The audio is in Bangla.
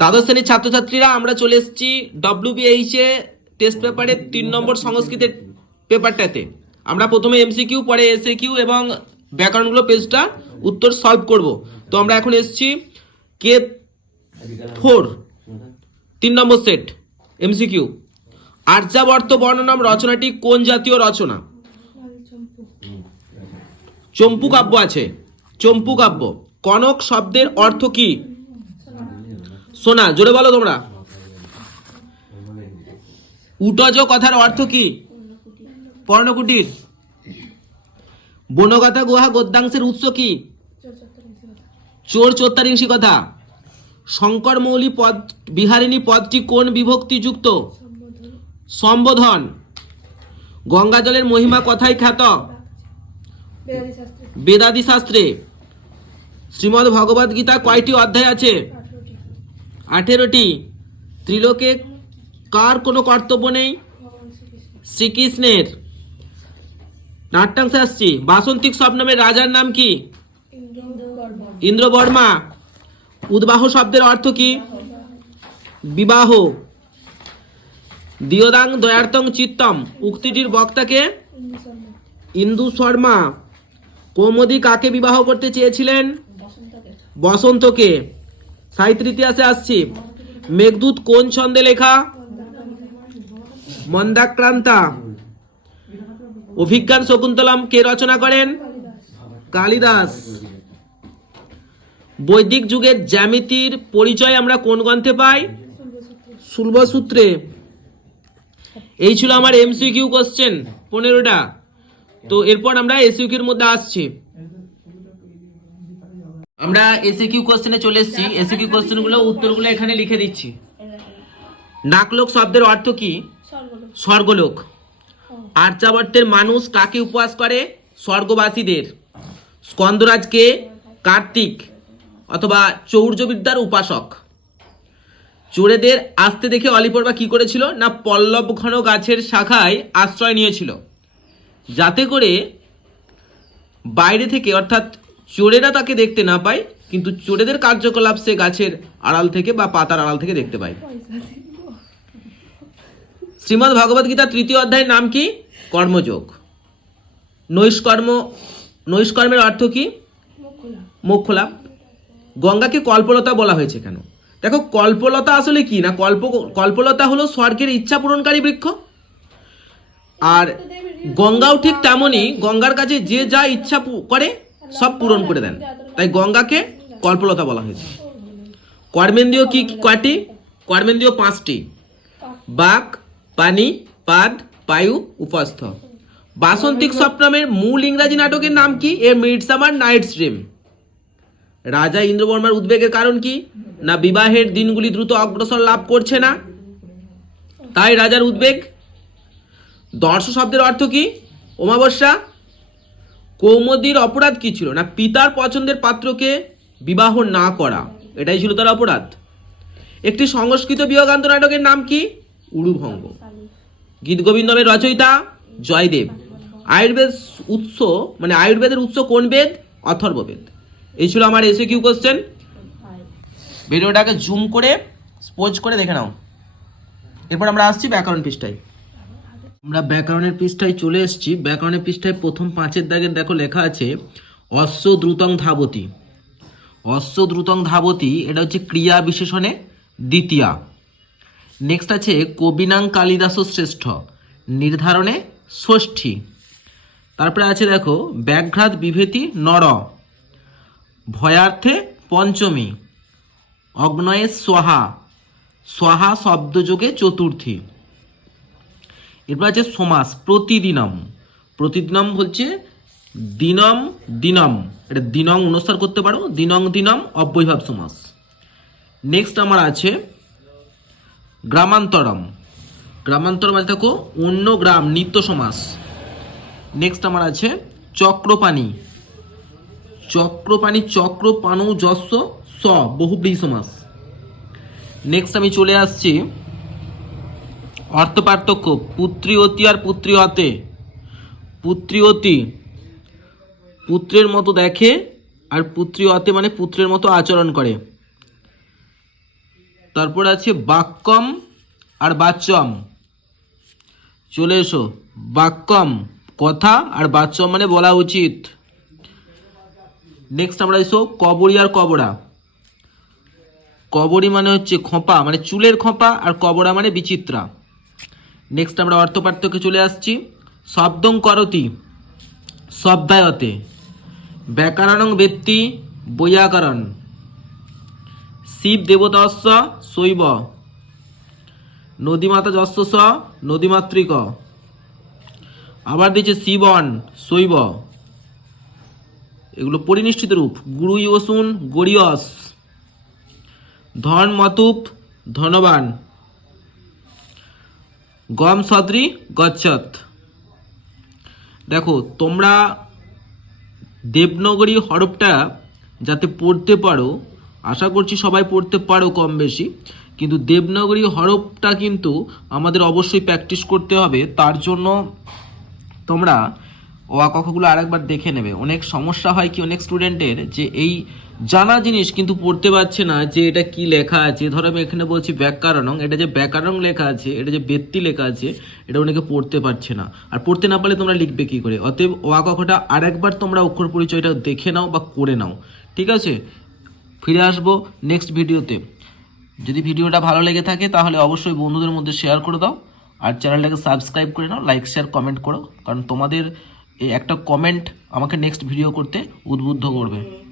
দ্বাদশ শ্রেণির ছাত্রছাত্রীরা, আমরা চলে এসেছি ডব্লিউবিএইচ টেস্ট পেপারে তিন নম্বর সংস্কৃতের পেপারটাতে আমরা প্রথমে এমসিকিউ পরে এসএ কিউ এবং ব্যাকরণগুলো পেজটা উত্তর সলভ করব। তো আমরা এখন এসেছি কে ফোর তিন নম্বর সেট এমসিকিউ আর্যাবর্ত বর্ণনাম রচনাটি কোন জাতীয় রচনা? চম্পু কাব্য আছে। চম্পু কাব্য। কনক শব্দের অর্থ কি? সোনা, জোরে বলো তোমরা। উটজ কথার অর্থ কি? পর্ণকুটির। বনগাথা গুহা গদ্যাংশের উৎস কি? চোর চোত্তারিংসী কথা। শঙ্কর মৌলি পদ, বিহারিণী পদটি কোন বিভক্তিযুক্ত? সম্বোধন। গঙ্গাজলের মহিমা কথায় খ্যাত। বেদাদি শাস্ত্রে শ্রীমদ্ ভগবদ গীতা কয়টি অধ্যায় আছে? আঠারোটি। ত্রিলোকে কার কোনো কর্তব্য নেই? শ্রীকৃষ্ণের। নাট্যাংশে আসছি। বাসন্তিক স্বপ্নমের রাজার নাম কি? ইন্দ্র বর্মন ইন্দ্র বর্মা উদ্বাহ শব্দের অর্থ কি? বিবাহ। দিয়দাং দয়ার্তং চিত্তম। উক্তিটির বক্তাকে ইন্দু শর্মা। কৌমদি কাকে বিবাহ করতে চেয়েছিলেন? বসন্তকে। সাহিত্য ইতিহাসে আসছি। মেঘদূত কোন ছন্দে লেখা? মন্দাক্রান্তা। অভিজ্ঞান শকুন্তলম কে রচনা করেন? কালিদাস। বৈদিক যুগের জ্যামিতির পরিচয় আমরা কোন গ্রন্থে পাই? শুল্বসূত্রে এই ছিল আমার এমসিকিউ কোশ্চেন পনেরোটা। তো এরপর আমরা এসইকিউর মধ্যে আসছি। আমরা এসিকিউ কোশ্চেনে চলে এসেছি। এসিকিউ কোশ্চেনগুলো উত্তরগুলো এখানে লিখে দিচ্ছি। নাকলোক শব্দের অর্থ কি? স্বর্গলোক। স্বর্গলোক। আর্যাবর্তের মানুষ কাকে উপবাস করে? স্বর্গবাসীদের। স্কন্দরাজকে কার্তিক। অথবা চৌর্যবিদ্যার উপাসক। চোরেদের আসতে দেখে অলিপর্বা কি করেছিল? না পল্লব ঘন গাছের শাখায় আশ্রয় নিয়েছিল। যাতে করে বাইরে থেকে অর্থাৎ চোরেরা তাকে দেখতে না পায়, কিন্তু চোরেদের কার্যকলাপ সে গাছের আড়াল থেকে বা পাতার আড়াল থেকে দেখতে পায়। শ্রীমদ্ ভগবদ গীতা তৃতীয় অধ্যায়ের নাম কি? কর্মযোগ। নৈষ্কর্ম, নৈষ্কর্মের অর্থ কি? মুখ খোলা মোক্ষ লাভ গঙ্গাকে কল্পলতা বলা হয়েছে কেন? দেখো, কল্পলতা আসলে কি? না, কল্প, কল্পলতা হলো স্বর্গের ইচ্ছা পূরণকারী বৃক্ষ। আর গঙ্গাও ঠিক তেমনই, গঙ্গার কাছে যে যা ইচ্ছা করে সব পূরণ করে দেন। তাই গঙ্গাকে কল্পলতা বলা হয়েছে। কর্মেন্দ্রীয় কি কয়টি? কর্মেন্দ্রীয় পাঁচটি। বাক, পানি, পাদ পায়ু উপস্থ। বাসন্তিক স্বপ্নমের মূল ইংরাজি নাটকের নাম কি? এ মিডসামার নাইট স্ট্রিম রাজা ইন্দ্রবর্মার উদ্বেগের কারণ কি? না বিবাহের দিনগুলি দ্রুত অগ্রসর লাভ করছে না? তাই রাজার উদ্বেগ। দর্শ শব্দের অর্থ কি? অমাবস্যা কৌমদির অপরাধ কি ছিল? না, পিতার পছন্দের পাত্রকে বিবাহ না করা, এটাই ছিল তার অপরাধ। একটি সংস্কৃত বিয়োগান্ত নাটকের নাম কি? উড়ুভঙ্গ গীত গোবিন্দমের রচয়িতা জয়দেব। আয়ুর্বেদ উৎস মানে আয়ুর্বেদের উৎস কোন বেদ? অথর্ববেদ এই ছিল আমার এসে কিউ কোশ্চেন ভিডিওটাকে জুম করে স্পোজ করে দেখে নাও। এরপর আমরা আসছি ব্যাকরণ পৃষ্ঠায়। আমরা ব্যাকরণের পৃষ্ঠায় চলে এসেছি। ব্যাকরণের পৃষ্ঠায় প্রথম পাঁচের দাগে দেখো লেখা আছে, অশ্ব দ্রুতং ধাবতী। অশ্ব দ্রুতং ধাবতী, এটা হচ্ছে ক্রিয়া বিশেষণে দ্বিতীয়া। নেক্সট আছে, কবিনাং কালিদাস শ্রেষ্ঠ, নির্ধারণে ষষ্ঠী। তারপরে আছে দেখো, ব্যাঘ্রাত বিভেতি নর, ভয়ার্থে পঞ্চমী, অগ্নয়ে সোহা সোহা শব্দযোগে চতুর্থী। এরপর আছে সমাস, প্রতিদিনম। প্রতিদিনম হচ্ছে দিনম দিনম। এটা দিনং অনুসার করতে পারো, দিনং, দিনম, অব্যয়ভাব সমাস। নেক্সট আমার আছে গ্রামান্তরম। গ্রামান্তর মানে দেখো, অন্য গ্রাম, নিত্য সমাস। নেক্সট আমার আছে চক্রপাণী। চক্রপাণী চক্র পানু যস্য স, বহুব্রীহি সমাস। নেক্সট আমি চলে আসছি অর্থ পার্থক্য পুত্রী অতি আর পুত্রী অতে। পুত্রী অতি পুত্রের মতো দেখে আর পুত্রী অতে মানে পুত্রের মতো আচরণ করে। তারপর আছে বাক্যম আর বাচ্যম। চলে এসো, বাক্যম, কথা আর বাচ্যম মানে বলা উচিত। নেক্সট আমরা এসো, কবরী আর কবরা। কবরী মানে হচ্ছে খোঁপা মানে চুলের খোঁপা আর কবরা মানে বিচিত্রা। নেক্সট আমরা অর্থ পার্থক্যে চলে আসছি। শব্দং করতি, শব্দায়তে। ব্যাকরণং ব্যক্তি, বৈয়াকরণ। শিব দেবতাস্য শৈব। নদীমাতা যস্য স, নদীমাতৃক। আবার দিচ্ছে শিবন, শৈব। এগুলো পরিনিষ্ঠিত রূপ। গুরু ইয়সুন গরিয়স ধন মতুপ, ধনবান। গম, সদ্রি, গচ্ছত। দেখো, তোমরা দেবনগরী হরফটা যাতে পড়তে পারো, আশা করছি সবাই পড়তে পারো কম বেশি, কিন্তু দেবনগরী হরফটা কিন্তু আমাদের অবশ্যই প্র্যাকটিস করতে হবে, তার জন্য তোমরা ও আ কখগুলো আরেকবার দেখে নেবে। অনেক সমস্যা হয় কি, অনেক স্টুডেন্টের যে এই জানা জিনিস কিন্তু পড়তে পারছে না যে এটা কি লেখা আছে। ধরো আমি এখানে বলছি ব্যাকরণং, এটা যে ব্যাকরণ লেখা আছে, এটা যে ব্যক্তি লেখা আছে, এটা অনেকে পড়তে পারছে না। আর পড়তে না পারলে তোমরা লিখবে কি করে? অতএব ও আ কখটা আরেকবার তোমরা অক্ষর পরিচয়টা দেখে নাও বা করে নাও। ঠিক আছে? ফিরে আসব নেক্সট ভিডিওতে। যদি ভিডিওটা ভালো লেগে থাকে তাহলে অবশ্যই বন্ধুদের মধ্যে শেয়ার করে দাও। আর চ্যানেলটাকে সাবস্ক্রাইব করে নাও লাইক শেয়ার কমেন্ট করো। কারণ তোমাদের এই একটা কমেন্ট আমাকে নেক্সট ভিডিও করতে উদ্বুদ্ধ করবে।